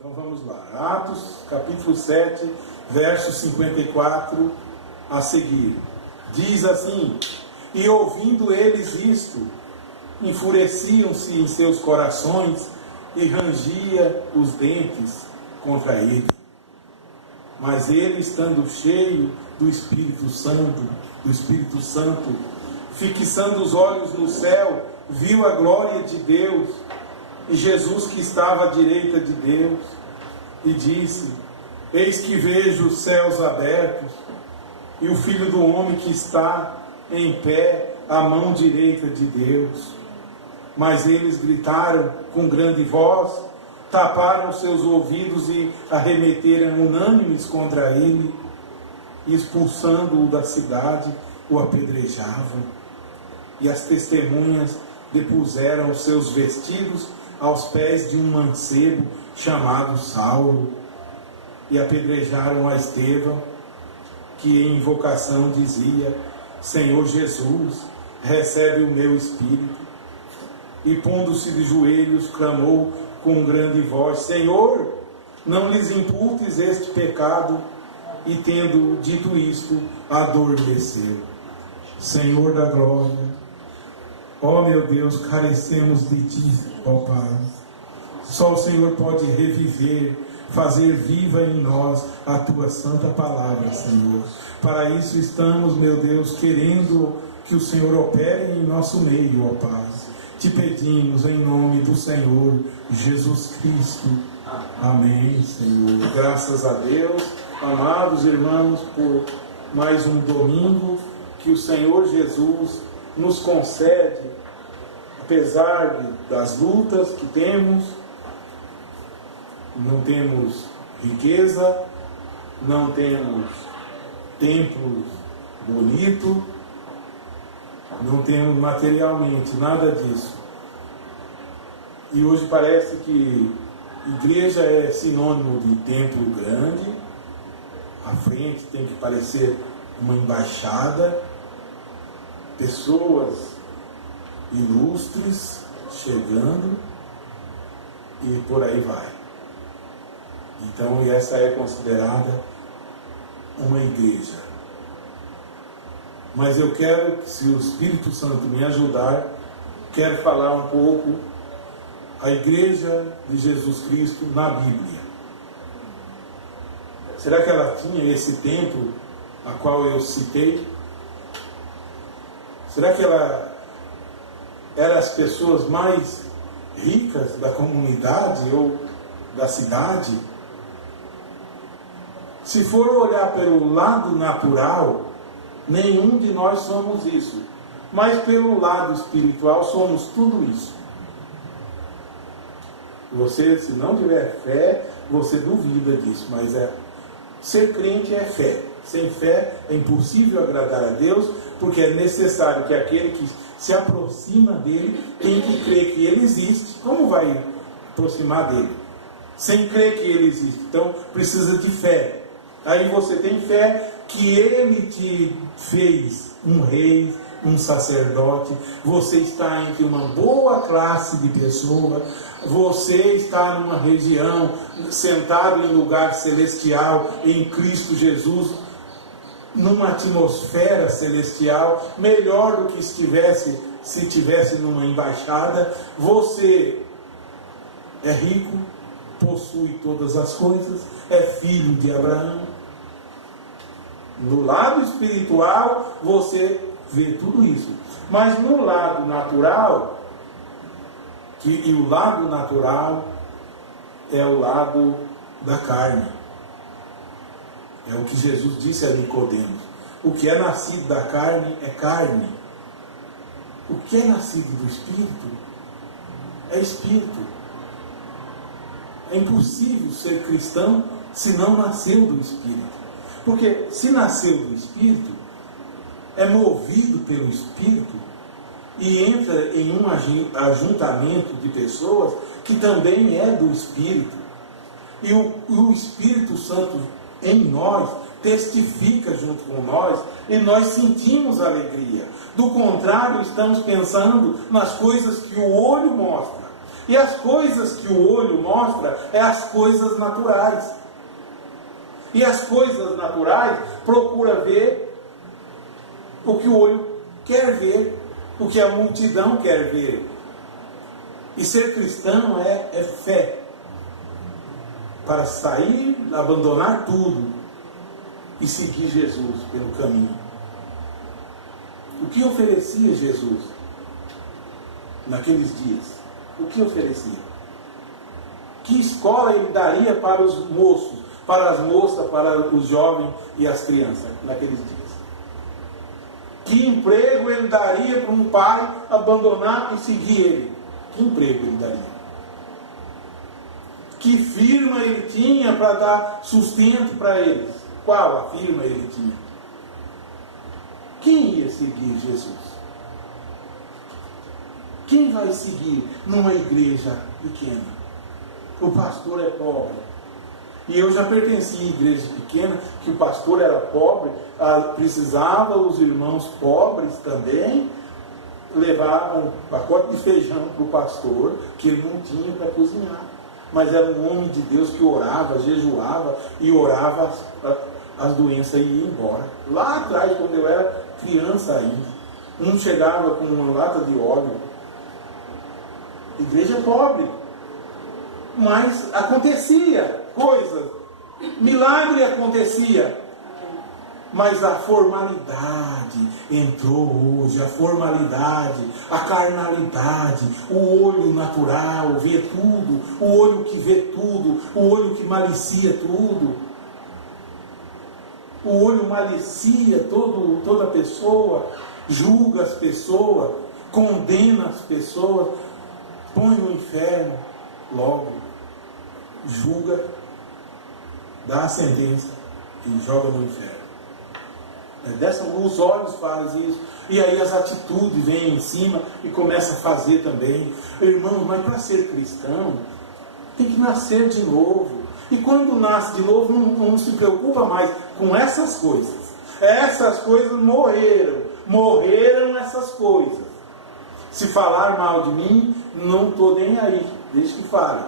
Então vamos lá, Atos capítulo 7, verso 54 a seguir. Diz assim: e ouvindo eles isto, enfureciam-se em seus corações e rangia os dentes contra ele. Mas ele, estando cheio do Espírito Santo, fixando os olhos no céu, viu a glória de Deus e Jesus que estava à direita de Deus, e disse: eis que vejo os céus abertos e o Filho do Homem que está em pé à mão direita de Deus. Mas eles gritaram com grande voz, taparam seus ouvidos e arremeteram unânimes contra ele, e expulsando-o da cidade, o apedrejavam. E as testemunhas depuseram os seus vestidos aos pés de um mancebo chamado Saulo, e apedrejaram a Estevão, que em invocação dizia: Senhor Jesus, recebe o meu espírito. E pondo-se de joelhos, clamou com grande voz: Senhor, não lhes imputes este pecado. E tendo dito isto, adormeceu. Senhor da glória, ó meu Deus, carecemos de Ti, ó Pai. Só o Senhor pode reviver, fazer viva em nós a Tua santa palavra, Senhor. Para isso estamos, meu Deus, querendo que o Senhor opere em nosso meio, ó Pai. Te pedimos em nome do Senhor Jesus Cristo. Amém, Senhor. Graças a Deus, amados irmãos, por mais um domingo que o Senhor Jesus nos concede, apesar das lutas que temos. Não temos riqueza, não temos templos bonitos, não temos materialmente nada disso. E hoje parece que igreja é sinônimo de templo grande, à frente tem que parecer uma embaixada, pessoas ilustres chegando e por aí vai. Então, essa é considerada uma igreja. Mas eu quero que, se o Espírito Santo me ajudar, quero falar um pouco a igreja de Jesus Cristo na Bíblia. Será que ela tinha esse templo a qual eu citei? Será que ela era as pessoas mais ricas da comunidade ou da cidade? Se for olhar pelo lado natural, nenhum de nós somos isso. Mas pelo lado espiritual, somos tudo isso. Você, se não tiver fé, você duvida disso. Mas ser crente é fé. Sem fé é impossível agradar a Deus, porque é necessário que aquele que se aproxima dele tem que crer que ele existe. Como vai aproximar dele? Sem crer que ele existe. Então, precisa de fé. Aí você tem fé que ele te fez um rei, um sacerdote. Você está entre uma boa classe de pessoa. Você está numa região, sentado em lugar celestial, em Cristo Jesus, numa atmosfera celestial, melhor do que se estivesse numa embaixada. Você é rico, possui todas as coisas, é filho de Abraão. No lado espiritual, você vê tudo isso. Mas no lado natural, e o lado natural é o lado da carne. É o que Jesus disse a Nicodemos: o que é nascido da carne é carne. O que é nascido do Espírito é Espírito. É impossível ser cristão se não nasceu do Espírito. Porque se nasceu do Espírito, é movido pelo Espírito e entra em um ajuntamento de pessoas que também é do Espírito. E o Espírito Santo em nós testifica junto com nós e nós sentimos alegria. Do contrário, estamos pensando nas coisas que o olho mostra. E as coisas que o olho mostra é as coisas naturais. E as coisas naturais procura ver o que o olho quer ver, o que a multidão quer ver. E ser cristão é fé. Para sair, abandonar tudo e seguir Jesus pelo caminho. O que oferecia Jesus naqueles dias? O que oferecia? Que escola ele daria para os moços, para as moças, para os jovens e as crianças naqueles dias? Que emprego ele daria para um pai abandonar e seguir ele? Que emprego ele daria? Que firma ele tinha para dar sustento para eles? Qual a firma ele tinha? Quem ia seguir Jesus? Quem vai seguir numa igreja pequena? O pastor é pobre. E eu já pertenci a igreja pequena, que o pastor era pobre, precisava os irmãos pobres também levar um pacote de feijão para o pastor, que ele não tinha para cozinhar. Mas era um homem de Deus que orava, jejuava e orava, as doenças iam embora. Lá atrás, quando eu era criança ainda, um chegava com uma lata de óleo. Igreja pobre. Mas acontecia coisas, milagre acontecia. Mas a formalidade entrou hoje, a formalidade, a carnalidade, o olho natural vê tudo, o olho que vê tudo, o olho que malicia tudo. O olho malicia toda pessoa, julga as pessoas, condena as pessoas, põe no inferno logo, julga, dá a sentença e joga no inferno. Os olhos fazem isso, e aí as atitudes vêm em cima e começam a fazer também. Irmãos, mas para ser cristão tem que nascer de novo. E quando nasce de novo, não se preocupa mais com essas coisas. Essas coisas morreram essas coisas. Se falar mal de mim, não estou nem aí, deixa que fale.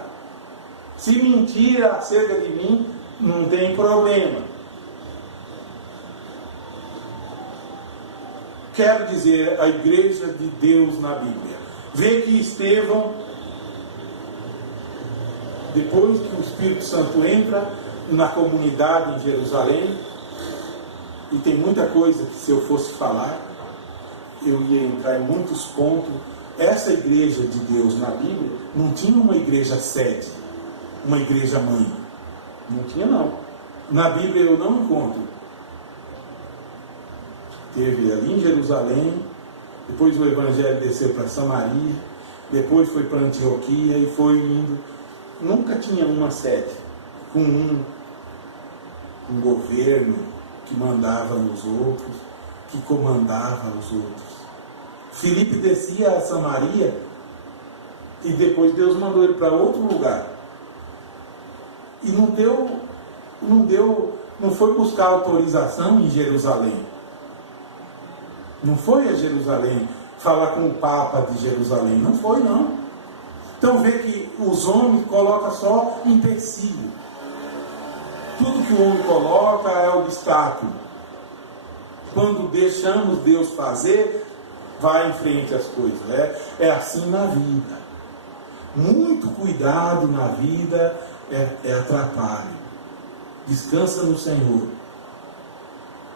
Se mentir acerca de mim, não tem problema. Quero dizer, a igreja de Deus na Bíblia. Vê que Estevão, depois que o Espírito Santo entra na comunidade em Jerusalém, e tem muita coisa que se eu fosse falar, eu ia entrar em muitos pontos. Essa igreja de Deus na Bíblia não tinha uma igreja sede, uma igreja mãe. Não tinha, não. Na Bíblia eu não encontro. Teve ali em Jerusalém, depois o evangelho desceu para Samaria, depois foi para Antioquia e foi indo. Nunca tinha uma sede, com um governo que mandava nos outros, que comandava os outros. Filipe descia a Samaria e depois Deus mandou ele para outro lugar. E não foi buscar autorização em Jerusalém. Não foi a Jerusalém falar com o Papa de Jerusalém. Não foi, não. Então vê que os homens colocam só empecilho. Tudo que o homem coloca é obstáculo. Quando deixamos Deus fazer, vai em frente as coisas. É assim na vida. Muito cuidado na vida é atrapalho. Descansa no Senhor.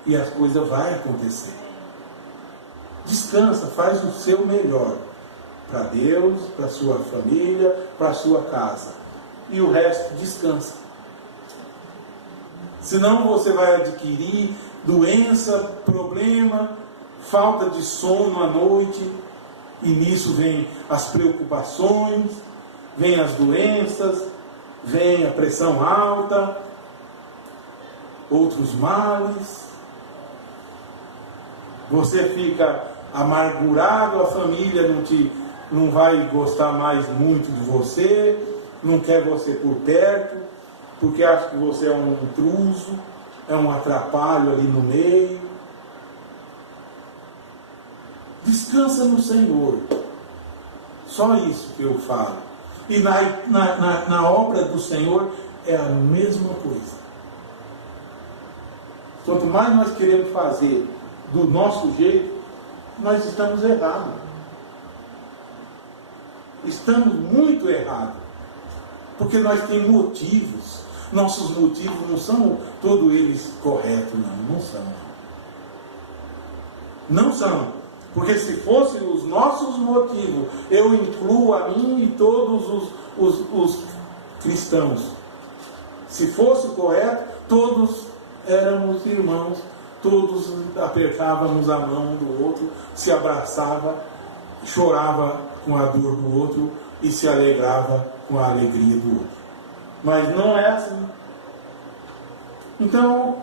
E as coisas vão acontecer. Descansa, faz o seu melhor para Deus, para sua família, para sua casa. E o resto descansa. Senão você vai adquirir doença, problema, falta de sono à noite, e nisso vem as preocupações, vem as doenças, vem a pressão alta, outros males. Você fica amargurado, a família não vai gostar mais muito de você, não quer você por perto, porque acha que você é um intruso, é um atrapalho ali no meio. Descansa no Senhor. Só isso que eu falo. E na obra do Senhor é a mesma coisa. Quanto mais nós queremos fazer do nosso jeito, nós estamos errados. Estamos muito errados. Porque nós temos motivos. Nossos motivos não são todos eles corretos, não são. Não são. Porque se fossem os nossos motivos, eu incluo a mim e todos os cristãos. Se fosse correto, todos éramos irmãos, todos apertávamos a mão do outro, se abraçava, chorava com a dor do outro e se alegrava com a alegria do outro. Mas não é assim. Então,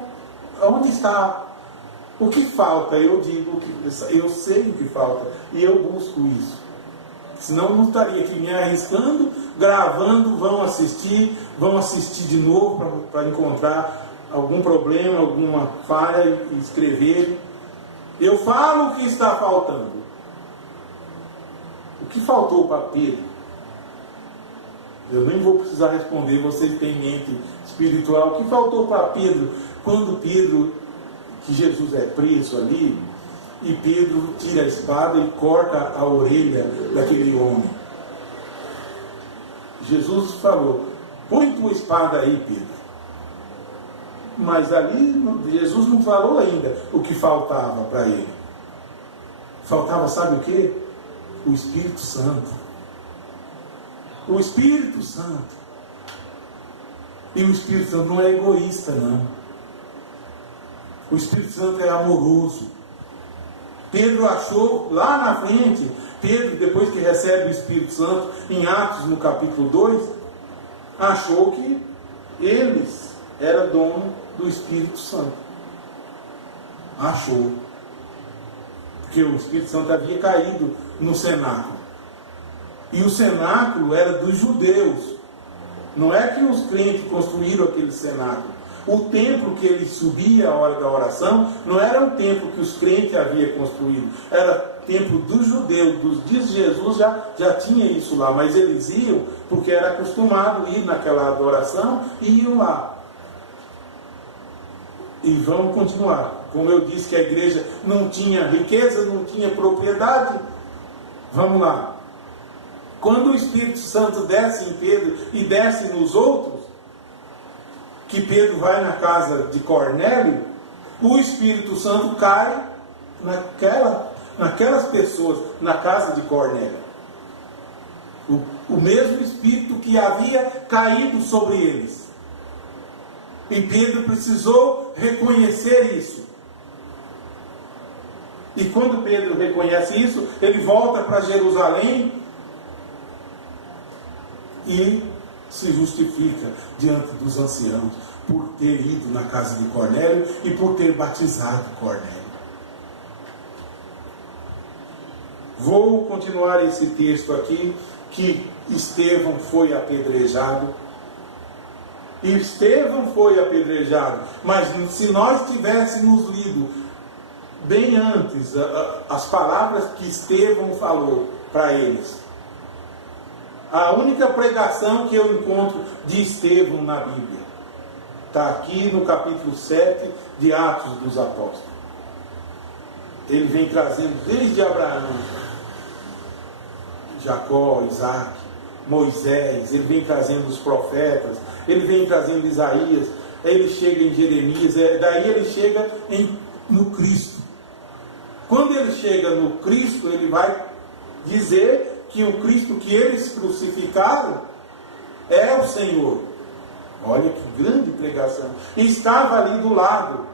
onde está? O que falta? Eu digo que eu sei o que falta e eu busco isso. Senão eu não estaria aqui me arriscando, gravando, vão assistir de novo para encontrar algum problema, alguma falha e escrever. Eu falo o que está faltando. O que faltou para Pedro? Eu nem vou precisar responder, vocês têm mente espiritual. O que faltou para Pedro? Quando Pedro, que Jesus é preso ali, e Pedro tira a espada e corta a orelha daquele homem. Jesus falou, põe tua espada aí, Pedro. Mas ali, Jesus não falou ainda o que faltava para ele. Faltava, sabe o quê? O Espírito Santo. O Espírito Santo. E o Espírito Santo não é egoísta, não. O Espírito Santo é amoroso. Pedro achou lá na frente, Pedro, depois que recebe o Espírito Santo, em Atos, no capítulo 2, achou que eles eram dono do Espírito Santo. Achou. Porque o Espírito Santo havia caído no cenáculo. E o cenáculo era dos judeus. Não é que os crentes construíram aquele cenáculo. O templo que ele subia a hora da oração não era um templo que os crentes haviam construído. Era templo dos judeus, dos dias de Jesus já tinha isso lá. Mas eles iam porque era acostumado a ir naquela adoração e iam lá. E vamos continuar. Como eu disse que a igreja não tinha riqueza, não tinha propriedade. Vamos lá. Quando o Espírito Santo desce em Pedro e desce nos outros, que Pedro vai na casa de Cornélio, o Espírito Santo cai naquelas pessoas, na casa de Cornélio. O mesmo Espírito que havia caído sobre eles. E Pedro precisou reconhecer isso. E quando Pedro reconhece isso, ele volta para Jerusalém e se justifica diante dos anciãos por ter ido na casa de Cornélio e por ter batizado Cornélio. Vou continuar esse texto aqui, que Estevão foi apedrejado. Estevão foi apedrejado, mas se nós tivéssemos lido bem antes as palavras que Estevão falou para eles, a única pregação que eu encontro de Estevão na Bíblia está aqui no capítulo 7 de Atos dos Apóstolos. Ele vem trazendo desde Abraão, Jacó, Isaac, Moisés, ele vem trazendo os profetas, ele vem trazendo Isaías, aí ele chega em Jeremias, daí ele chega no Cristo. Quando ele chega no Cristo, ele vai dizer que o Cristo que eles crucificaram é o Senhor. Olha que grande pregação. E estava ali do lado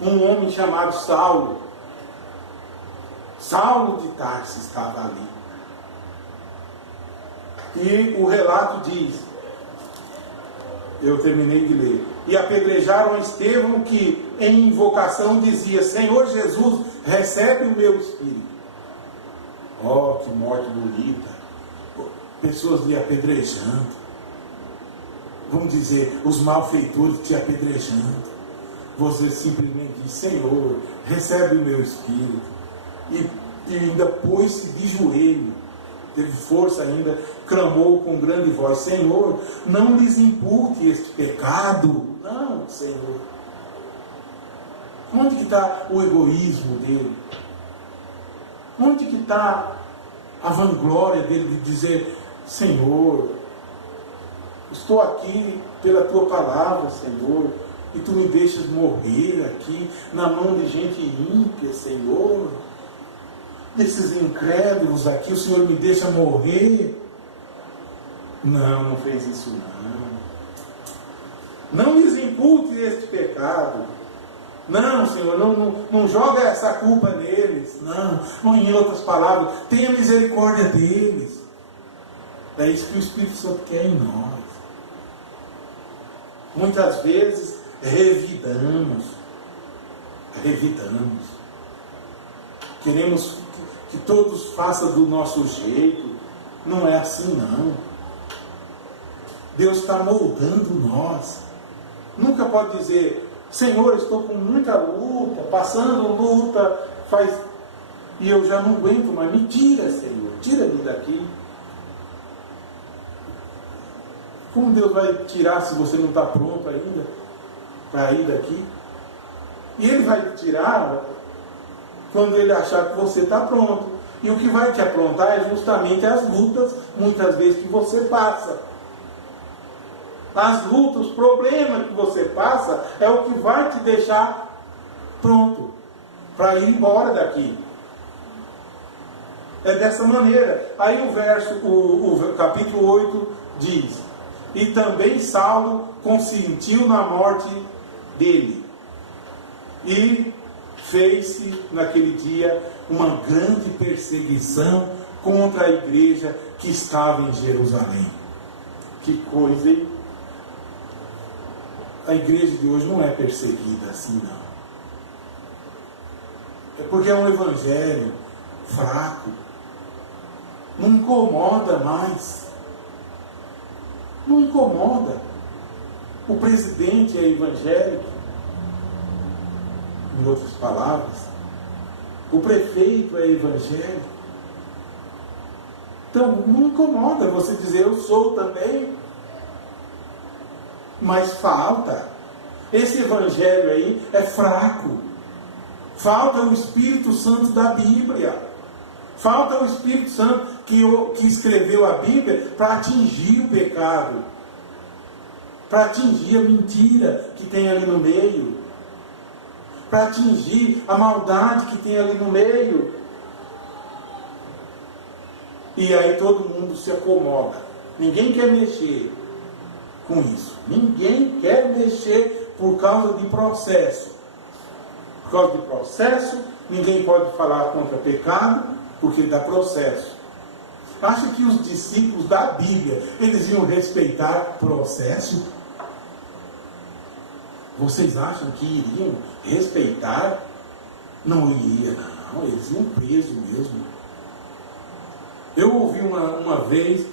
um homem chamado Saulo. Saulo de Tarso estava ali. E o relato diz, eu terminei de ler, e apedrejaram a Estevão, que em invocação dizia: Senhor Jesus, recebe o meu espírito. Oh, que morte bonita. Pessoas lhe apedrejando. Vamos dizer, os malfeitores te apedrejando. Você simplesmente diz: Senhor, recebe o meu espírito. E ainda pôs-se de joelho teve força ainda, clamou com grande voz: Senhor, não lhes impute este pecado. Não, Senhor. Onde que está o egoísmo dele? Onde que está a vanglória dele de dizer: Senhor, estou aqui pela tua palavra, Senhor, e tu me deixas morrer aqui na mão de gente ímpia, Senhor, desses incrédulos aqui, o Senhor me deixa morrer? Não fez isso não. Não lhes impute este pecado. Não, Senhor, não joga essa culpa neles. Não. Ou, em outras palavras, tenha misericórdia deles. É isso que o Espírito Santo quer em nós. Muitas vezes revidamos. Queremos que todos façam do nosso jeito. Não é assim, não. Deus está moldando nós. Nunca pode dizer: Senhor, estou com muita luta, passando luta, e eu já não aguento mais. Me tira, Senhor, tira-me daqui. Como Deus vai tirar se você não está pronto ainda para ir daqui? E Ele vai tirar quando Ele achar que você está pronto. E o que vai te aprontar é justamente as lutas, muitas vezes, que você passa. As lutas, os problemas que você passa, é o que vai te deixar pronto para ir embora daqui. É dessa maneira. Aí o capítulo 8 diz: e também Saulo consentiu na morte dele. E fez-se naquele dia uma grande perseguição contra a igreja que estava em Jerusalém. Que coisa, hein? A igreja de hoje não é perseguida assim, não. É porque é um evangelho fraco. Não incomoda mais. Não incomoda. O presidente é evangélico. Em outras palavras, o prefeito é evangélico. Então, não incomoda você dizer: eu sou também. Mas falta. Esse evangelho aí é fraco. Falta o Espírito Santo da Bíblia. Falta o Espírito Santo que escreveu a Bíblia para atingir o pecado, para atingir a mentira que tem ali no meio, para atingir a maldade que tem ali no meio. E aí todo mundo se acomoda. Ninguém quer mexer com isso. Ninguém quer mexer por causa de processo. Por causa de processo, ninguém pode falar contra pecado, porque dá processo. Acha que os discípulos da Bíblia, eles iam respeitar processo? Vocês acham que iriam respeitar? Não iria, não. Eles iam presos mesmo. Eu ouvi uma vez,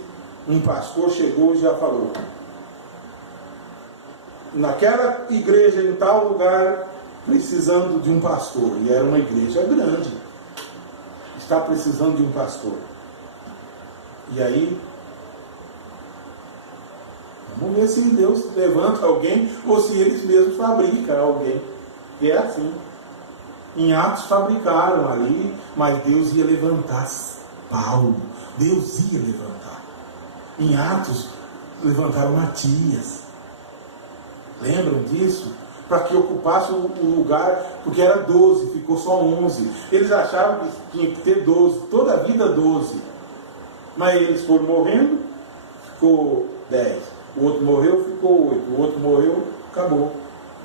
um pastor chegou e já falou: naquela igreja, em tal lugar, precisando de um pastor. E era uma igreja grande. Está precisando de um pastor. E aí, vamos ver se Deus levanta alguém, ou se eles mesmos fabricam alguém. E é assim. Em Atos fabricaram ali, mas Deus ia levantar Paulo. Deus ia levantar. Em Atos, levantaram Matias. Lembram disso? Para que ocupasse o lugar, porque era 12, ficou só 11. Eles achavam que tinha que ter 12, toda a vida 12. Mas eles foram morrendo, ficou 10. O outro morreu, ficou 8. O outro morreu, acabou.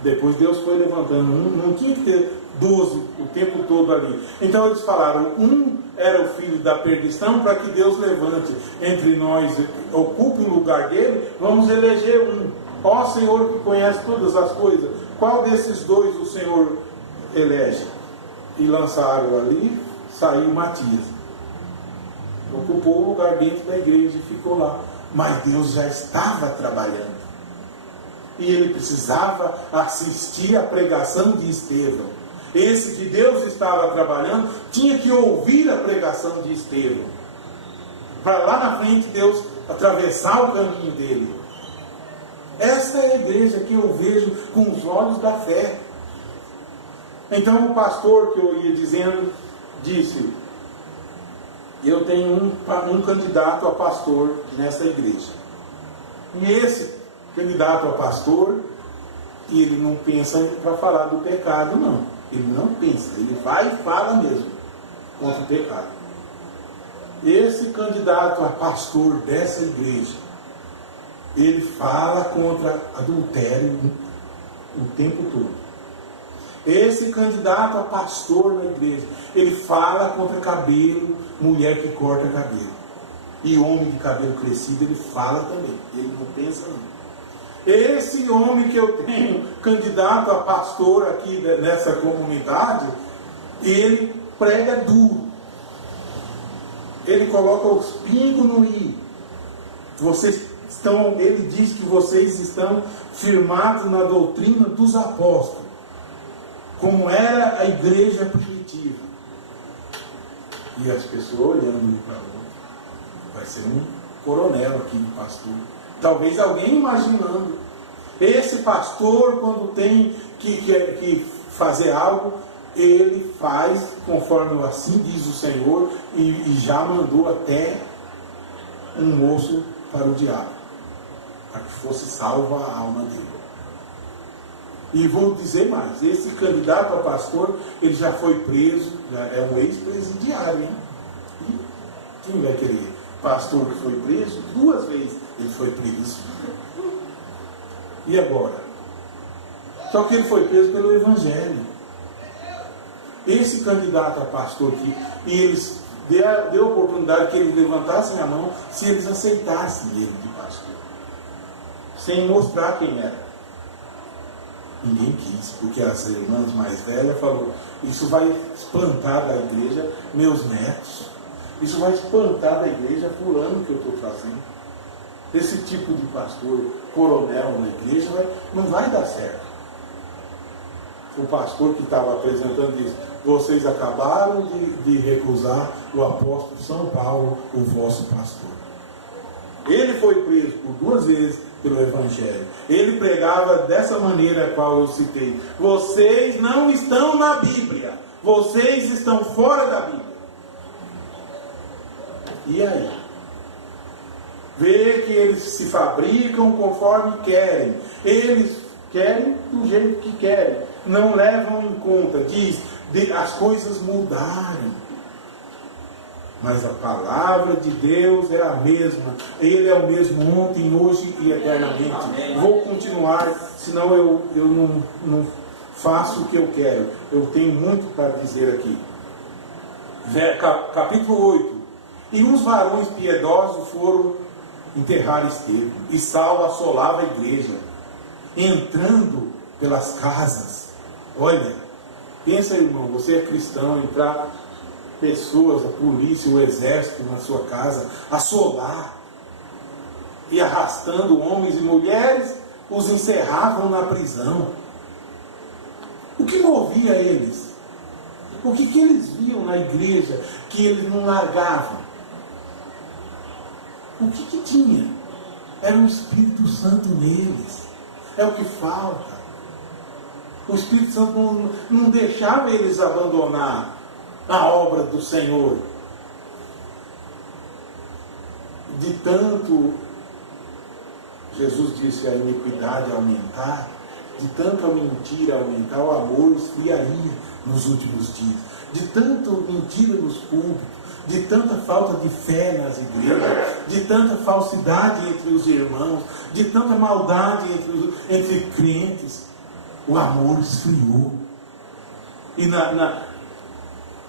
Depois Deus foi levantando. Não tinha que ter 12 o tempo todo ali. Então eles falaram: um era o filho da perdição, para que Deus levante entre nós, ocupe o lugar dele, vamos eleger um. Ó Senhor que conhece todas as coisas, qual desses dois o Senhor elege? E lançaram ali, saiu Matias. Ocupou o lugar dentro da igreja e ficou lá. Mas Deus já estava trabalhando. E ele precisava assistir à pregação de Estevão. Esse que Deus estava trabalhando tinha que ouvir a pregação de Estevão. para lá na frente Deus atravessar o caminho dele. Esta é a igreja que eu vejo com os olhos da fé. Então o pastor que eu ia dizendo, disse: eu tenho um candidato a pastor nessa igreja. E esse candidato a pastor, ele não pensa para falar do pecado, não. Ele não pensa, ele vai e fala mesmo contra o pecado. Esse candidato a pastor dessa igreja, ele fala contra adultério o tempo todo. Esse candidato a pastor na igreja, ele fala contra cabelo, mulher que corta cabelo. E homem de cabelo crescido, ele fala também. Ele não pensa não. Esse homem que eu tenho candidato a pastor aqui nessa comunidade, ele prega duro. Ele coloca os pingos no i. Ele diz que vocês estão firmados na doutrina dos apóstolos, como era a igreja primitiva. E as pessoas olhando um para o outro. Vai ser um coronel aqui de pastor. Talvez alguém imaginando. Esse pastor, quando tem que fazer algo, ele faz conforme assim diz o Senhor, e já mandou até um moço para o diabo, para que fosse salva a alma dele. E vou dizer mais, esse candidato a pastor, ele já foi preso, já é um ex-presidiário, hein? E quem vai querer? Pastor que foi preso, 2 vezes ele foi preso. E agora? Só que ele foi preso pelo Evangelho. Esse candidato a pastor aqui, e eles deu a oportunidade que eles levantassem a mão se eles aceitassem ele de pastor, sem mostrar quem era. Ninguém quis, porque as irmãs mais velhas falaram: isso vai espantar da igreja meus netos, isso vai espantar da igreja fulano que eu estou trazendo. Esse tipo de pastor coronel na igreja não vai dar certo. O pastor que estava apresentando disse: vocês acabaram de recusar o apóstolo São Paulo, o vosso pastor. Ele foi preso por 2 vezes pelo Evangelho. Ele pregava dessa maneira a qual eu citei: vocês não estão na Bíblia, vocês estão fora da Bíblia. E aí? Vê que eles se fabricam conforme querem. Eles querem do jeito que querem. Não levam em conta. As coisas mudaram. Mas a palavra de Deus é a mesma. Ele é o mesmo ontem, hoje e eternamente. Amém. Vou continuar, senão eu não faço o que eu quero. Eu tenho muito para dizer aqui. Capítulo 8. E uns varões piedosos foram enterrar Estevão. E Saulo assolava a igreja, entrando pelas casas. Olha, pensa, irmão, você é cristão, entrar pessoas, a polícia, o exército na sua casa, assolar e arrastando homens e mulheres, os encerravam na prisão. O que movia eles? O que eles viam na igreja que eles não largavam? O que tinha? Era o Espírito Santo neles. É o que falta. O Espírito Santo não deixava eles abandonar a obra do Senhor. De tanto, Jesus disse, a iniquidade aumentar, de tanto a mentira aumentar, o amor esfriaria nos últimos dias. De tanto mentira nos púlpitos, de tanta falta de fé nas igrejas, de tanta falsidade entre os irmãos, de tanta maldade entre crentes, o amor esfriou. E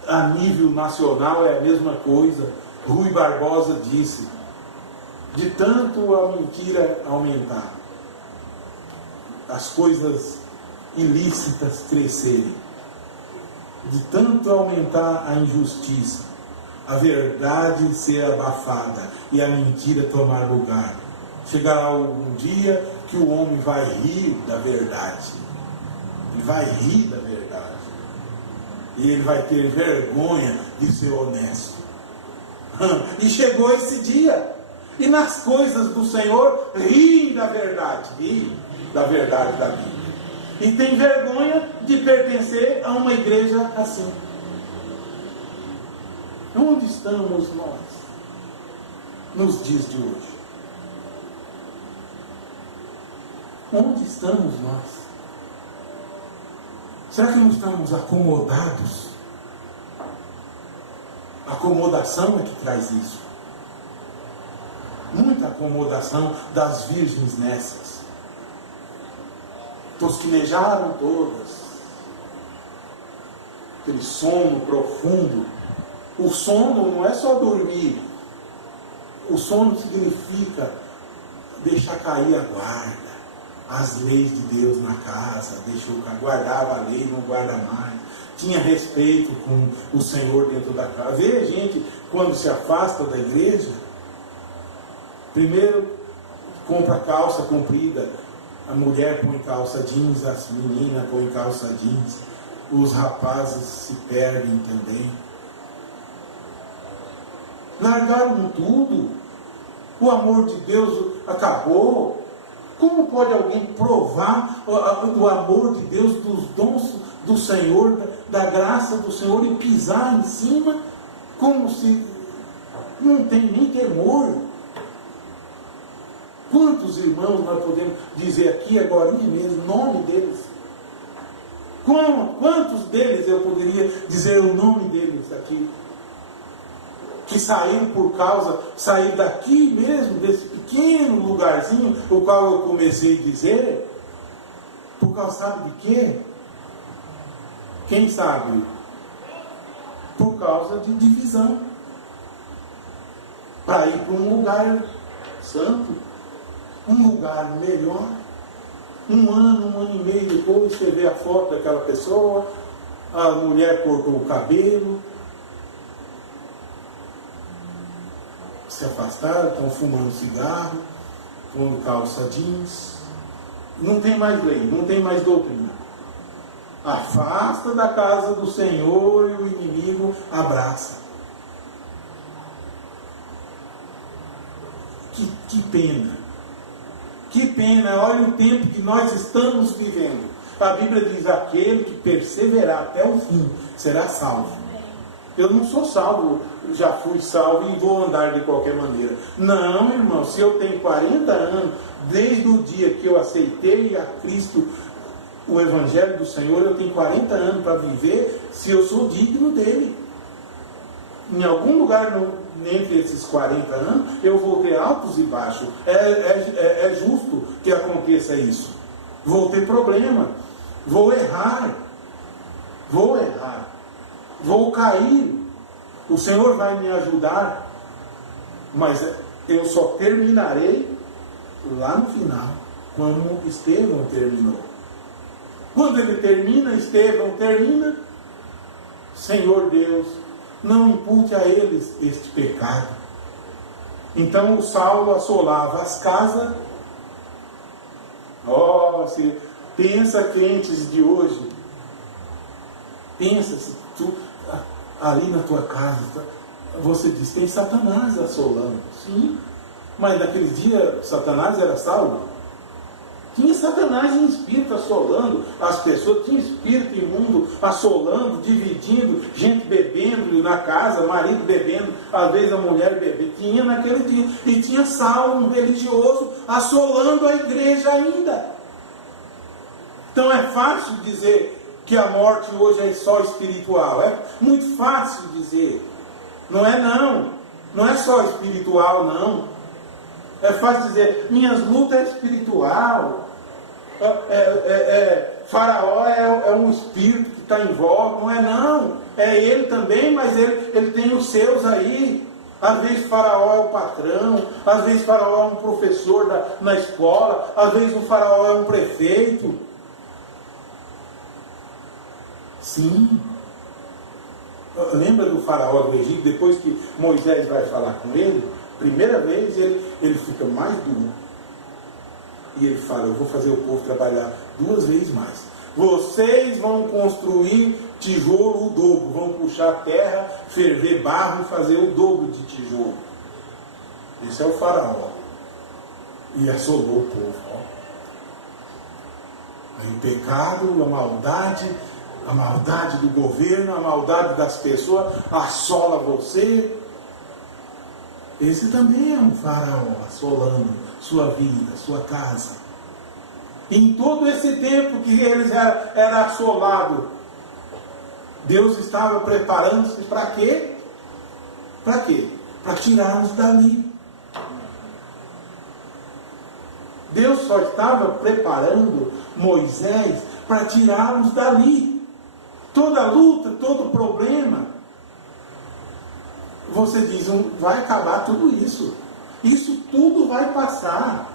a nível nacional é a mesma coisa. Rui Barbosa disse: de tanto a mentira aumentar, as coisas ilícitas crescerem, de tanto aumentar a injustiça, a verdade ser abafada e a mentira tomar lugar, chegará um dia que o homem vai rir da verdade. Ele vai rir da verdade. E ele vai ter vergonha de ser honesto. E chegou esse dia. E nas coisas do Senhor, riem da verdade da Bíblia. E tem vergonha de pertencer a uma igreja assim. Onde estamos nós nos dias de hoje? Onde estamos nós? Será que não estamos acomodados? Acomodação é que traz isso. Muita acomodação das virgens nessas. Tosquinejaram todas. Aquele sono profundo. O sono não é só dormir. O sono significa deixar cair a guarda. As leis de Deus na casa. Guardava a lei, não guarda mais. Tinha respeito com o Senhor dentro da casa. Vê a gente, quando se afasta da igreja, primeiro compra calça comprida. A mulher põe calça jeans, as meninas põem calça jeans. Os rapazes se perdem também. Largaram tudo. O amor de Deus acabou. Como pode alguém provar o amor de Deus, dos dons do Senhor, da graça do Senhor, e pisar em cima como se não tem nem temor? Quantos irmãos nós podemos dizer aqui agora mesmo, nome deles? Quantos deles eu poderia dizer o nome deles aqui? Que saíram daqui mesmo, desse pequeno lugarzinho, o qual eu comecei a dizer, por causa, sabe de quê? Quem sabe? Por causa de divisão. Para ir para um lugar santo, um lugar melhor. Um ano e meio depois, você vê a foto daquela pessoa, a mulher cortou o cabelo, se afastaram, estão fumando cigarro, com calça jeans. Não tem mais lei, não tem mais doutrina. Afasta da casa do Senhor e o inimigo abraça. Que pena. Que pena, olha o tempo que nós estamos vivendo. A Bíblia diz: aquele que perseverar até o fim será salvo. Eu não sou salvo, já fui salvo e vou andar de qualquer maneira. Não, irmão, se eu tenho 40 anos, desde o dia que eu aceitei a Cristo, o Evangelho do Senhor, eu tenho 40 anos para viver, se eu sou digno dele. Em algum lugar entre esses 40 anos, eu vou ter altos e baixos. É justo que aconteça isso. Vou ter problema, vou errar, vou cair. O Senhor vai me ajudar, mas eu só terminarei lá no final, como Estevão terminou. Quando ele termina, Estevão termina: Senhor Deus, não impute a eles este pecado. Então o Saulo assolava as casas. Se pensa, crentes de hoje, pensa se tu ali na tua casa, você diz: tem Satanás assolando. Sim, mas naquele dia Satanás era Saulo. Tinha Satanás em espírito assolando as pessoas, tinha espírito imundo assolando, dividindo, gente bebendo na casa, marido bebendo, às vezes a mulher bebendo. Tinha naquele dia. E tinha Saulo, um religioso, assolando a igreja ainda. Então é fácil dizer que a morte hoje é só espiritual. É muito fácil dizer. Não é não. Não é só espiritual, não. É fácil dizer: minhas lutas é espiritual. Faraó é um espírito que está em volta. Não é não. É ele também, mas ele tem os seus aí. Às vezes Faraó é o patrão, às vezes Faraó é um professor na escola, às vezes o Faraó é um prefeito. Sim. Lembra do Faraó do Egito? Depois que Moisés vai falar com ele, primeira vez ele fica mais duro. E ele fala: eu vou fazer o povo trabalhar 2 vezes mais. Vocês vão construir tijolo o dobro, vão puxar terra, ferver barro e fazer o dobro de tijolo. Esse é o faraó. E assolou o povo. Aí o pecado, a maldade do governo, a maldade das pessoas assola você. Esse também é um faraó assolando sua vida, sua casa. Em todo esse tempo que eles eram assolados, Deus estava preparando-se para quê? Para quê? Para tirá-los dali. Deus só estava preparando Moisés para tirá-los dali. Toda luta, todo problema, você diz, vai acabar tudo isso. Isso tudo vai passar.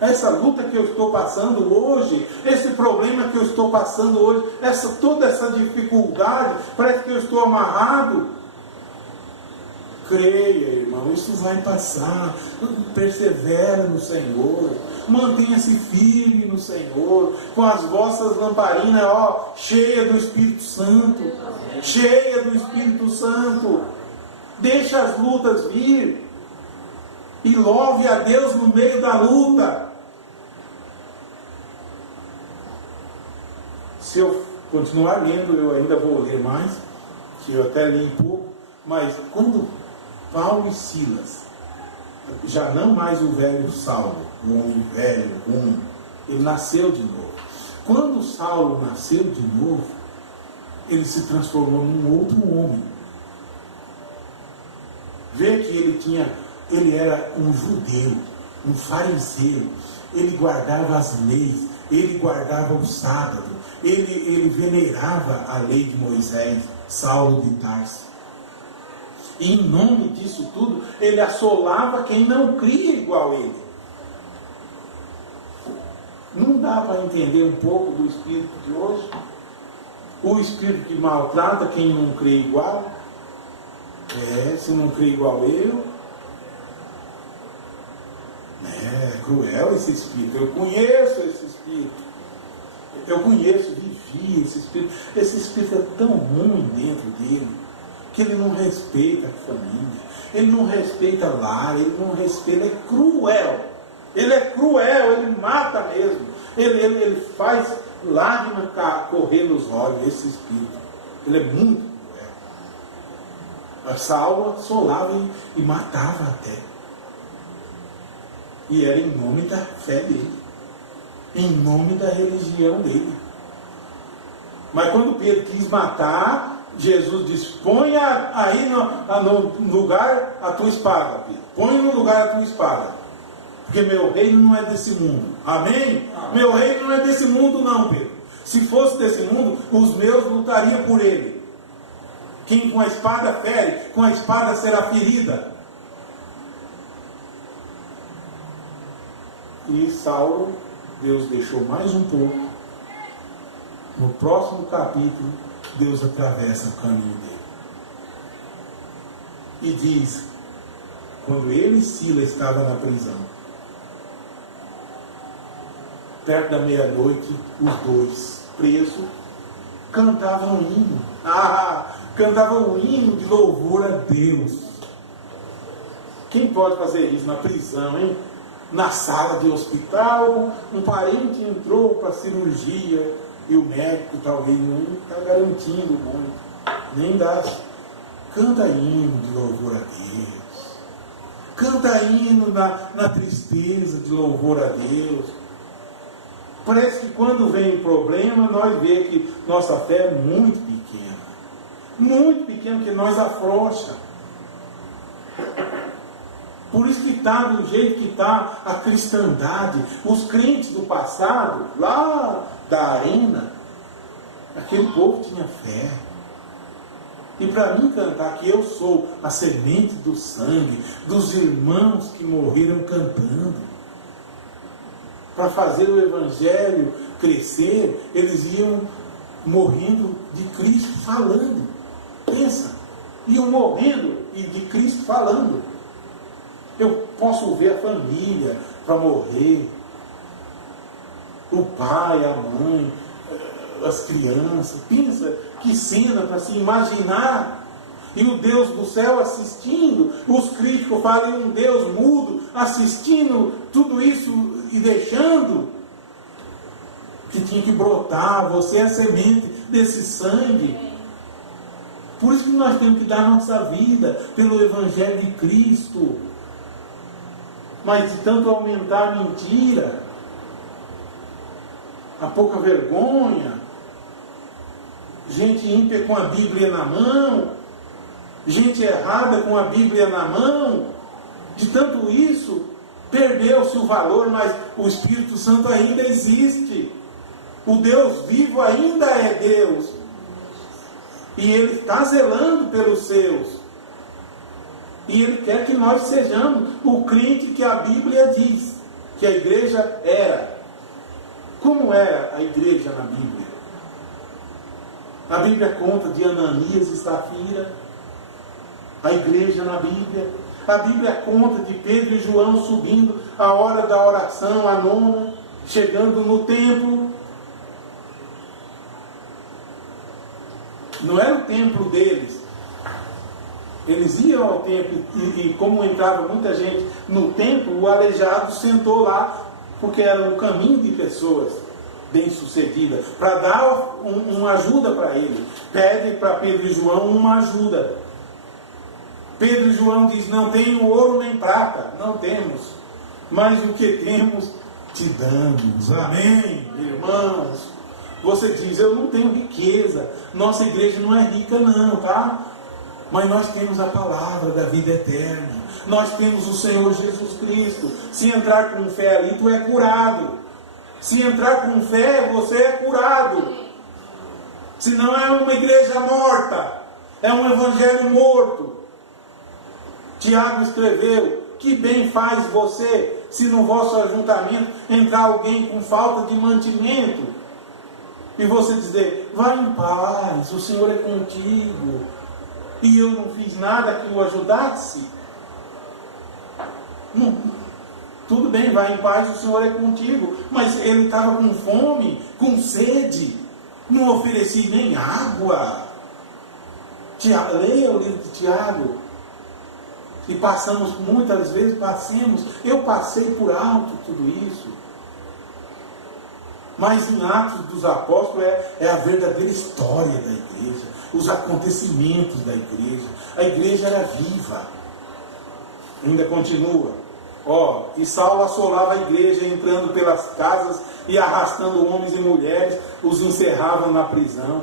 Essa luta que eu estou passando hoje, esse problema que eu estou passando hoje, toda essa dificuldade, parece que eu estou amarrado. Creia, irmão, isso vai passar. Persevera no Senhor. Mantenha-se firme no Senhor. Com as vossas lamparinas, cheia do Espírito Santo. Cheia do Espírito Santo. Deixa as lutas vir. E louve a Deus no meio da luta. Se eu continuar lendo, eu ainda vou ler mais, que eu até li um pouco, mas quando Paulo e Silas, já não mais o velho Saulo, o homem velho, ruim, ele nasceu de novo. Quando Saulo nasceu de novo, ele se transformou num outro homem. Vê que ele era um judeu, um fariseu, ele guardava as leis, ele guardava o sábado, ele venerava a lei de Moisés, Saulo de Tarso. E em nome disso tudo, ele assolava quem não cria igual ele. Não dá para entender um pouco do espírito de hoje? O espírito que maltrata quem não crê igual? Se não crê igual eu. É cruel esse espírito. Eu conheço esse espírito. Eu conheço, vivi esse espírito. Esse espírito é tão ruim dentro dele, que ele não respeita a família, ele não respeita a lar, ele não respeita, ele é cruel. Ele é cruel, ele mata mesmo. Ele faz lágrimas correr nos olhos, esse espírito. Ele é muito cruel. A Saulo assolava e matava até. E era em nome da fé dele, em nome da religião dele. Mas quando Pedro quis matar, Jesus disse, põe aí no lugar a tua espada, Pedro. Põe no lugar a tua espada. Porque meu reino não é desse mundo. Amém? Meu reino não é desse mundo não, Pedro. Se fosse desse mundo, os meus lutariam por ele. Quem com a espada fere, com a espada será ferida. E Saulo, Deus deixou mais um pouco. No próximo capítulo, Deus atravessa o caminho dele. E diz, quando ele e Silas estavam na prisão, perto da meia-noite, os dois presos cantavam um hino. Cantavam um hino de louvor a Deus. Quem pode fazer isso na prisão, hein? Na sala de hospital, um parente entrou para cirurgia e o médico talvez não está garantindo muito, nem dá. Canta hino de louvor a Deus, canta hino na tristeza de louvor a Deus. Parece que quando vem problema, nós vemos que nossa fé é muito pequena, que nós afrouxa. Por isso que está do jeito que está a cristandade. Os crentes do passado, lá da arena, aquele povo tinha fé. E para mim cantar que eu sou a semente do sangue, dos irmãos que morreram cantando, para fazer o evangelho crescer, eles iam morrendo de Cristo falando. Pensa, iam morrendo e de Cristo falando. Eu posso ver a família para morrer, o pai, a mãe, as crianças. Pensa que cena para se imaginar. E o Deus do céu assistindo. Os críticos falam um Deus mudo assistindo tudo isso e deixando. Que tinha que brotar. Você é a semente desse sangue. Por isso que nós temos que dar nossa vida pelo Evangelho de Cristo. Mas de tanto aumentar a mentira, a pouca vergonha, gente ímpia com a Bíblia na mão, gente errada com a Bíblia na mão, de tanto isso, perdeu-se o valor, mas o Espírito Santo ainda existe. O Deus vivo ainda é Deus. E Ele está zelando pelos seus. E Ele quer que nós sejamos o crente que a Bíblia diz que a igreja era. Como era a igreja na Bíblia? A Bíblia conta de Ananias e Safira, a igreja na Bíblia. A Bíblia conta de Pedro e João subindo a hora da oração, a nona, chegando no templo. Não era o templo deles. Eles iam ao templo e como entrava muita gente no templo, o aleijado sentou lá, porque era um caminho de pessoas bem-sucedidas, para dar uma ajuda para ele. Pede para Pedro e João uma ajuda. Pedro e João diz: não tenho ouro nem prata, não temos, mas o que temos te damos. Amém, irmãos? Você diz: eu não tenho riqueza, nossa igreja não é rica não, tá? Mas nós temos a palavra da vida eterna. Nós temos o Senhor Jesus Cristo. Se entrar com fé ali, tu é curado. Se entrar com fé, você é curado. Se não é uma igreja morta, é um evangelho morto. Tiago escreveu: que bem faz você, se no vosso ajuntamento entrar alguém com falta de mantimento, e você dizer: vai em paz, o Senhor é contigo. E eu não fiz nada que o ajudasse. Tudo bem, vai em paz, o Senhor é contigo. Mas ele estava com fome, com sede, não oferecia nem água. Leia o livro de Tiago. E passamos, muitas vezes passemos. Eu passei por alto tudo isso. Mas em Atos dos Apóstolos é a verdadeira história da igreja, os acontecimentos da igreja. A igreja era viva. Ainda continua. E Saulo assolava a igreja, entrando pelas casas e arrastando homens e mulheres, os encerravam na prisão.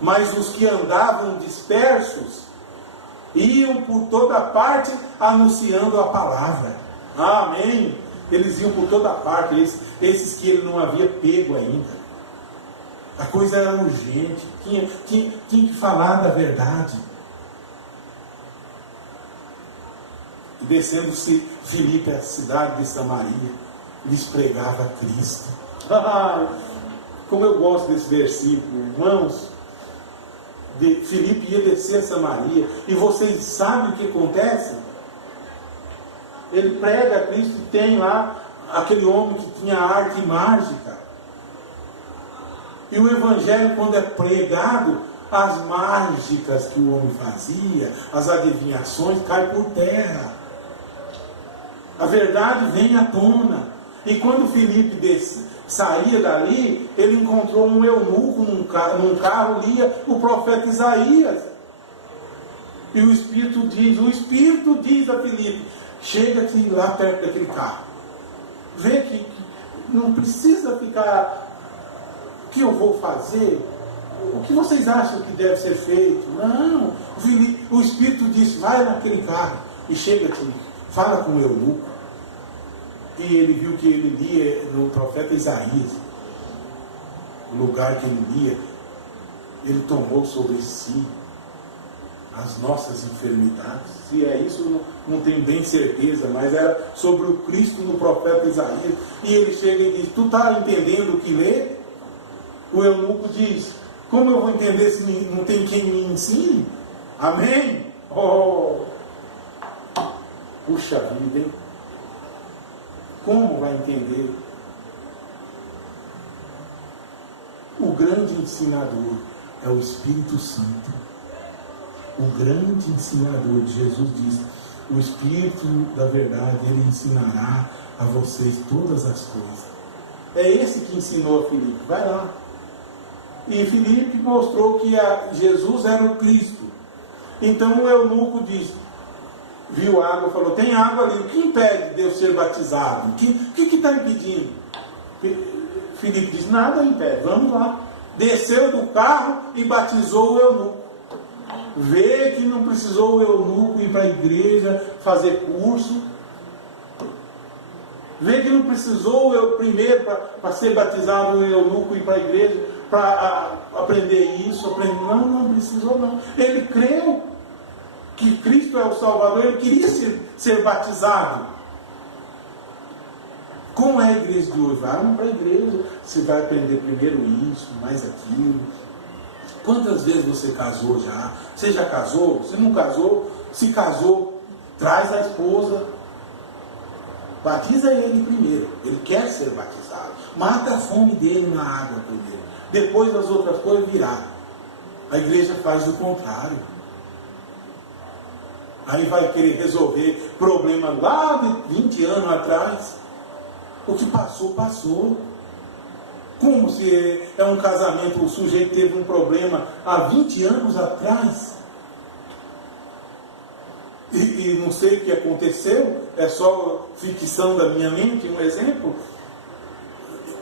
Mas os que andavam dispersos iam por toda parte anunciando a palavra. Amém. Eles iam por toda parte, esses que ele não havia pego ainda. A coisa era urgente, tinha que falar da verdade. E descendo-se Filipe à cidade de Samaria, lhes pregava Cristo. Como eu gosto desse versículo, irmãos. Filipe ia descer a Samaria, e vocês sabem o que acontece? Ele prega a Cristo e tem lá aquele homem que tinha arte mágica. E o Evangelho, quando é pregado, as mágicas que o homem fazia, as adivinhações, caem por terra. A verdade vem à tona. E quando Filipe saía dali, ele encontrou um eunuco num carro, lia o profeta Isaías. E o Espírito diz a Filipe: chega-te lá perto daquele carro. Vê que não precisa ficar. O que eu vou fazer? O que vocês acham que deve ser feito? Não. O Espírito diz: vai naquele carro e chega-te, fala com o eunuco. E ele viu que ele lia no profeta Isaías. O lugar que ele lia, ele tomou sobre si as nossas enfermidades. Se é isso, não tenho bem certeza, mas era sobre o Cristo no profeta Isaías. E ele chega e diz: tu está entendendo o que lê? O eunuco diz: como eu vou entender se não tem quem me ensine? Amém? Puxa vida, hein? Como vai entender? O grande ensinador é o Espírito Santo. O grande ensinador, Jesus diz, o Espírito da verdade, ele ensinará a vocês todas as coisas. É esse que ensinou a Filipe, vai lá. E Filipe mostrou que Jesus era o Cristo. Então o eunuco disse, viu água, falou, tem água ali, o que impede de eu ser batizado? O que está impedindo? Filipe disse, nada impede, vamos lá. Desceu do carro e batizou o eunuco. Vê que não precisou o eunuco ir para a igreja fazer curso. Vê que não precisou eu primeiro para ser batizado o eunuco ir para a igreja para aprender isso, aprender. Não precisou não. Ele creu que Cristo é o Salvador, ele queria ser batizado. Como é a igreja de hoje? Vamos para a igreja, você vai aprender primeiro isso, mais aquilo. Quantas vezes você casou já? Você já casou? Você não casou? Se casou, traz a esposa. Batiza ele primeiro. Ele quer ser batizado. Mata a fome dele na água primeiro. Depois as outras coisas virá. A igreja faz o contrário. Aí vai querer resolver problema lá de 20 anos atrás. O que passou, passou. Como se é um casamento, o sujeito teve um problema há 20 anos atrás e não sei o que aconteceu, é só ficção da minha mente, um exemplo,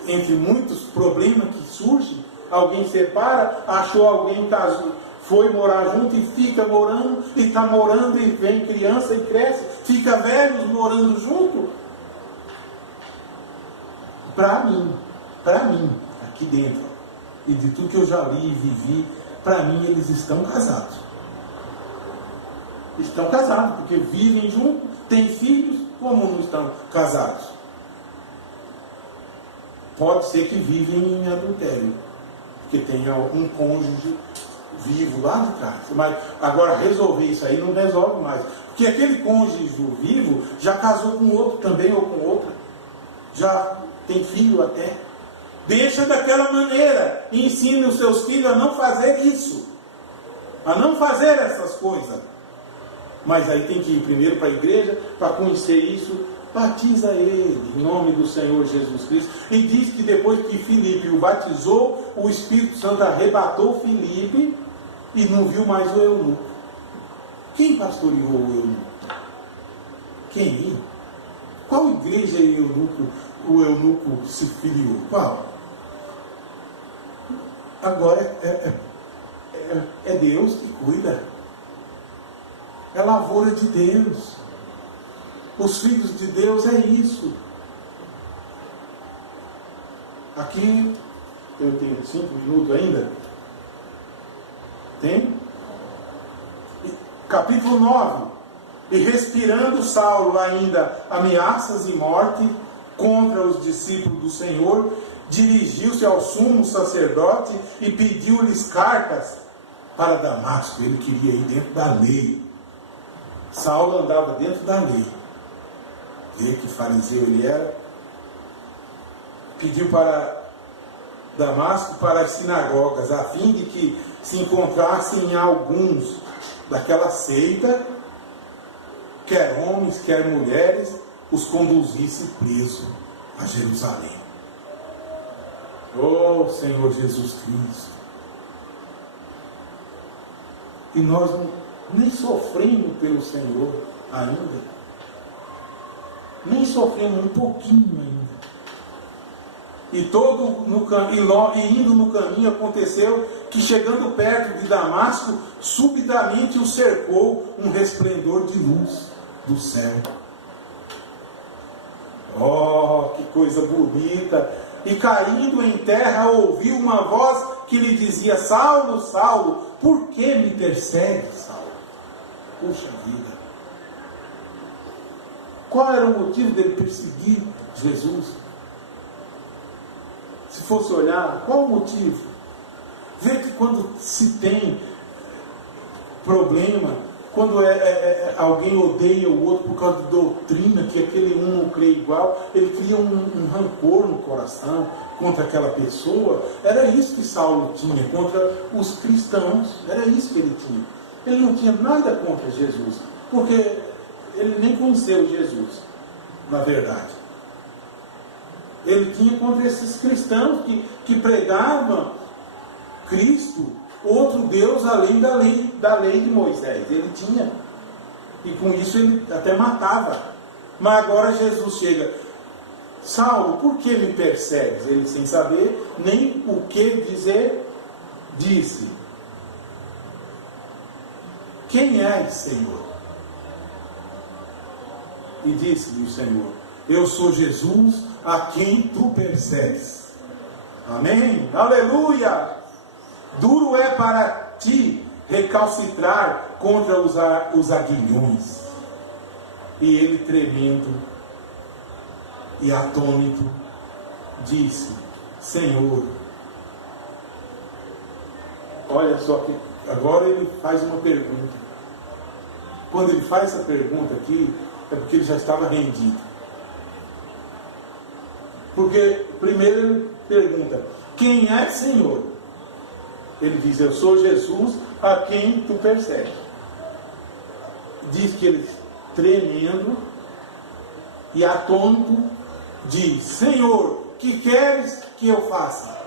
entre muitos problemas que surgem, alguém separa, achou alguém, casou, foi morar junto e fica morando, e está morando e vem criança e cresce, fica velhos morando junto. Para mim, aqui dentro, e de tudo que eu já li e vivi, para mim eles estão casados. Estão casados, porque vivem juntos, têm filhos, como não estão casados? Pode ser que vivem em adultério, porque tem um cônjuge vivo lá de trás. Mas agora resolver isso aí não resolve mais. Porque aquele cônjuge vivo já casou com outro também, ou com outra. Já tem filho até. Deixa daquela maneira. E ensine os seus filhos a não fazer isso. A não fazer essas coisas. Mas aí tem que ir primeiro para a igreja para conhecer isso. Batiza ele em nome do Senhor Jesus Cristo. E diz que depois que Filipe o batizou, o Espírito Santo arrebatou Filipe e não viu mais o eunuco. Quem pastoreou o eunuco? Quem? Qual igreja o eunuco se filiou? Qual? Agora é Deus que cuida. É lavoura de Deus. Os filhos de Deus é isso. Aqui, eu tenho 5 minutos ainda. Tem? Capítulo 9. E respirando Saulo ainda ameaças e morte contra os discípulos do Senhor, dirigiu-se ao sumo sacerdote e pediu-lhes cartas para Damasco. Ele queria ir dentro da lei. Saulo andava dentro da lei. Ele, que fariseu ele era, pediu para Damasco, para as sinagogas, a fim de que se encontrassem alguns daquela seita, quer homens, quer mulheres, os conduzisse preso a Jerusalém. Oh Senhor Jesus Cristo! E nós nem sofremos pelo Senhor ainda. Nem sofremos um pouquinho ainda. E indo no caminho aconteceu que, chegando perto de Damasco, subitamente o cercou um resplendor de luz do céu. Oh, que coisa bonita! E caindo em terra, ouviu uma voz que lhe dizia: Saulo, Saulo, por que me persegue, Saulo? Puxa vida! Qual era o motivo dele perseguir Jesus? Se fosse olhar, qual o motivo? Vê que quando se tem problema, quando alguém odeia o outro por causa de doutrina, que aquele um não crê igual, ele cria um rancor no coração contra aquela pessoa. Era isso que Saulo tinha contra os cristãos, era isso que ele tinha. Ele não tinha nada contra Jesus, porque ele nem conheceu Jesus, na verdade. Ele tinha contra esses cristãos que pregavam Cristo, outro Deus além da lei de Moisés. Ele tinha. E com isso ele até matava. Mas agora Jesus chega: Saulo, por que me persegues? Ele, sem saber nem o que dizer, disse: quem és, Senhor? E disse-lhe o Senhor: eu sou Jesus a quem tu persegues. Amém? Aleluia! Duro é para ti recalcitrar contra os aguilhões. E ele, tremendo e atônito, disse: Senhor. Olha só que agora ele faz uma pergunta. Quando ele faz essa pergunta aqui, é porque ele já estava rendido. Porque primeiro ele pergunta: quem é, Senhor? Ele diz: eu sou Jesus a quem tu persegues. Diz que ele, tremendo e atônito, diz: Senhor, que queres que eu faça?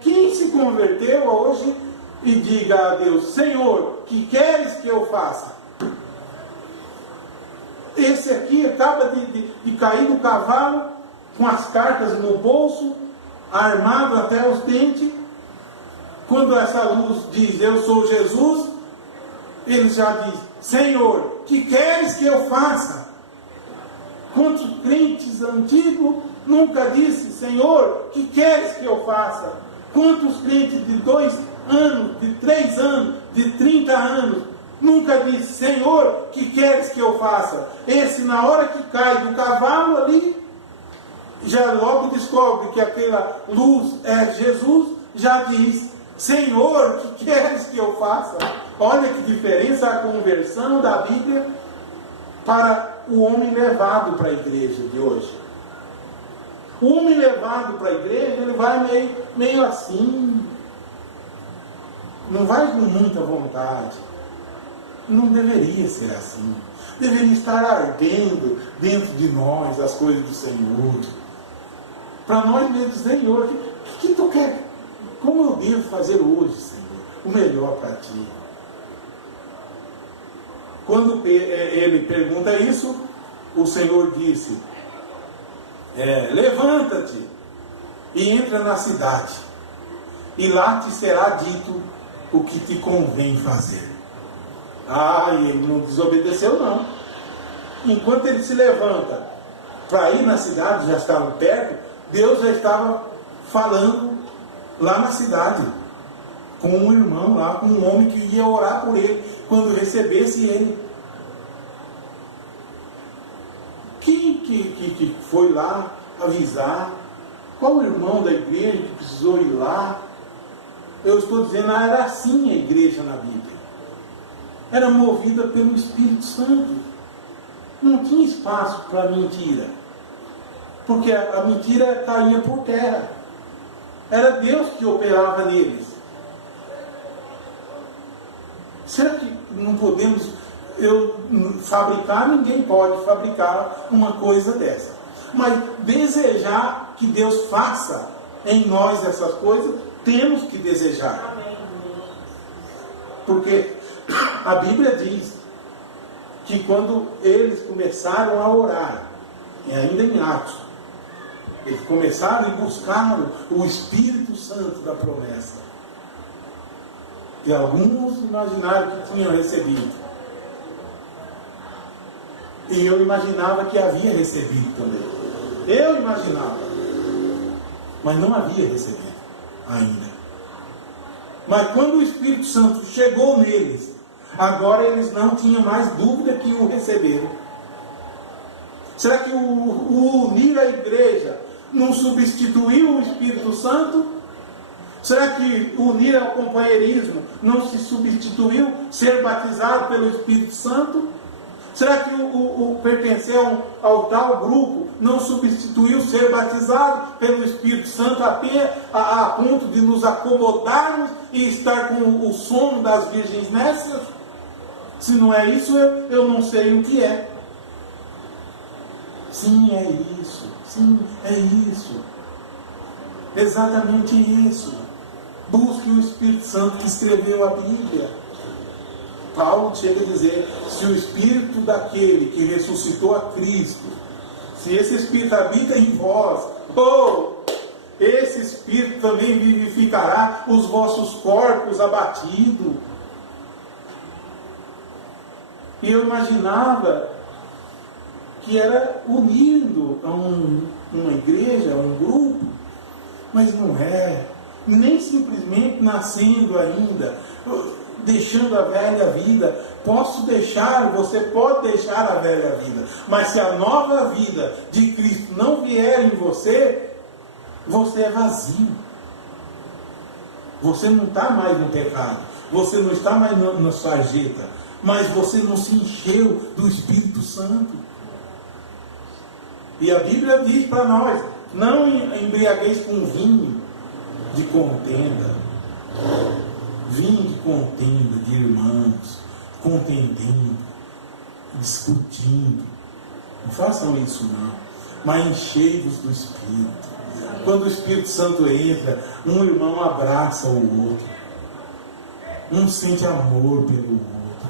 Quem se converteu hoje e diga a Deus: Senhor, que queres que eu faça? Esse aqui acaba de cair do cavalo com as cartas no bolso, armado até os dentes. Quando essa luz diz: eu sou Jesus, ele já diz: Senhor, que queres que eu faça? Quantos crentes antigos nunca disse: Senhor, que queres que eu faça? Quantos crentes de 2 anos, de 3 anos, de 30 anos nunca disse: Senhor, que queres que eu faça? Esse, na hora que cai do cavalo ali, já logo descobre que aquela luz é Jesus, já diz: Senhor, que queres que eu faça? Olha que diferença a conversão da Bíblia para o homem levado para a igreja de hoje. O homem levado para a igreja, ele vai meio assim, não vai com muita vontade. Não deveria ser assim. Deveria estar ardendo dentro de nós as coisas do Senhor. Para nós mesmos: Senhor, o que tu quer? Como eu devo fazer hoje, Senhor? O melhor para ti. Quando ele pergunta isso, o Senhor disse: levanta-te e entra na cidade, e lá te será dito o que te convém fazer. E ele não desobedeceu, não. Enquanto ele se levanta para ir na cidade, já estavam perto, Deus já estava falando lá na cidade, com um irmão lá, com um homem que ia orar por ele, quando recebesse ele. Quem que foi lá avisar? Qual irmão da igreja que precisou ir lá? Eu estou dizendo, era assim a igreja na Bíblia. Era movida pelo Espírito Santo. Não tinha espaço para mentira. Porque a mentira caía por terra. Era Deus que operava neles. Será que não podemos fabricar? Ninguém pode fabricar uma coisa dessa. Mas desejar que Deus faça em nós essas coisas, temos que desejar. Porque a Bíblia diz que quando eles começaram a orar, ainda em Atos, eles começaram e buscaram o Espírito Santo da promessa. E alguns imaginaram que tinham recebido. E eu imaginava que havia recebido também. Eu imaginava. Mas não havia recebido ainda. Mas quando o Espírito Santo chegou neles, agora eles não tinham mais dúvida que o receberam. Será que o unir a igreja não substituiu o Espírito Santo? Será que unir ao companheirismo não se substituiu ser batizado pelo Espírito Santo? Será que o pertencer ao tal grupo não substituiu ser batizado pelo Espírito Santo a ponto de nos acomodarmos e estar com o sono das virgens nécias? Se não é isso, eu não sei o que é. Sim, é isso. Sim, é isso. Exatamente isso. Busque o Espírito Santo que escreveu a Bíblia. Paulo chega a dizer: se o Espírito daquele que ressuscitou a Cristo, se esse Espírito habita em vós, esse Espírito também vivificará os vossos corpos abatidos. E eu imaginava que era unindo a uma igreja, a um grupo, mas não é. Nem simplesmente nascendo ainda, deixando a velha vida. Posso deixar, você pode deixar a velha vida, mas se a nova vida de Cristo não vier em você, você é vazio. Você não está mais no pecado, você não está mais na sarjeta, mas você não se encheu do Espírito Santo. E a Bíblia diz para nós: não embriagueis com vinho de contenda. Vinho de contenda de irmãos, contendendo, discutindo. Não façam isso não, mas enchei-vos do Espírito. Quando o Espírito Santo entra, um irmão abraça o outro, um sente amor pelo outro,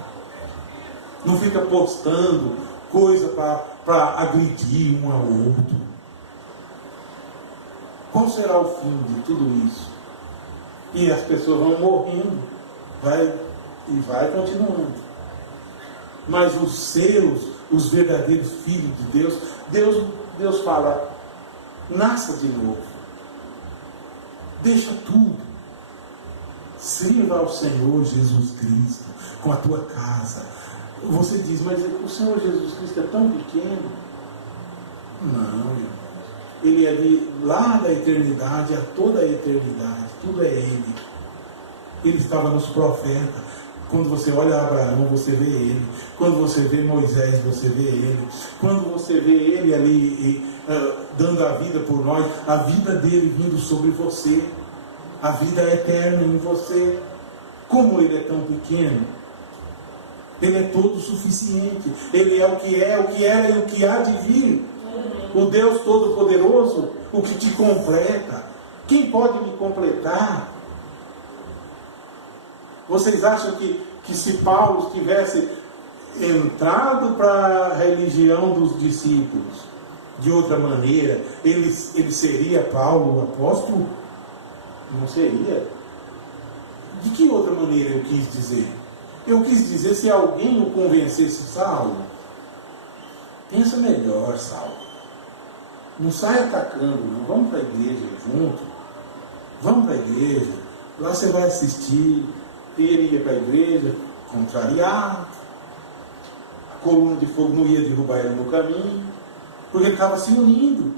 não fica postando coisa para agredir um ao outro. Qual será o fim de tudo isso? E as pessoas vão morrendo, vai continuando. Mas os verdadeiros filhos de Deus fala: nasça de novo, deixa tudo, sirva ao Senhor Jesus Cristo com a tua casa. Você diz: mas o Senhor Jesus Cristo é tão pequeno. Não, irmão. Ele é de lá da eternidade a toda a eternidade. Tudo é Ele. Ele estava nos profetas. Quando você olha Abraão, você vê Ele. Quando você vê Moisés, você vê Ele. Quando você vê Ele ali dando a vida por nós, a vida dele vindo sobre você, a vida eterna em você. Como Ele é tão pequeno, Ele é todo suficiente. Ele é, o que era e o que há de vir. O Deus Todo-Poderoso, o que te completa. Quem pode me completar? Vocês acham que se Paulo tivesse entrado para a religião dos discípulos de outra maneira, ele seria Paulo o apóstolo? Não seria. De que outra maneira eu quis dizer? Eu quis dizer, se alguém o convencesse: Saulo, pensa melhor, Saulo. Não sai atacando, não. Vamos para a igreja junto. Vamos para a igreja. Lá você vai assistir. Ele ia para a igreja, contrariado. A coluna de fogo não ia derrubar ele no caminho, porque ele estava se unindo.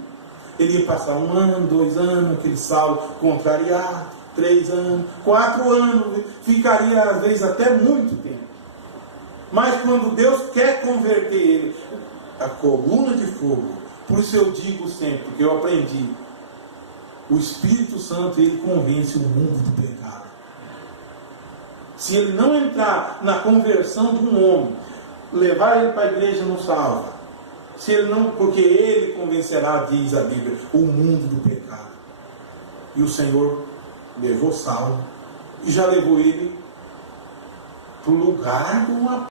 Ele ia passar 1 ano, 2 anos, aquele Saulo contrariado, 3 anos, 4 anos, ficaria às vezes até muito tempo. Mas quando Deus quer converter ele, a coluna de fogo. Por isso eu digo sempre, que eu aprendi: o Espírito Santo, ele convence o mundo do pecado. Se ele não entrar na conversão de um homem, levar ele para a igreja não salva. Se ele não, porque ele convencerá, diz a Bíblia, o mundo do pecado. E o Senhor levou Saulo e já levou ele para o lugar de uma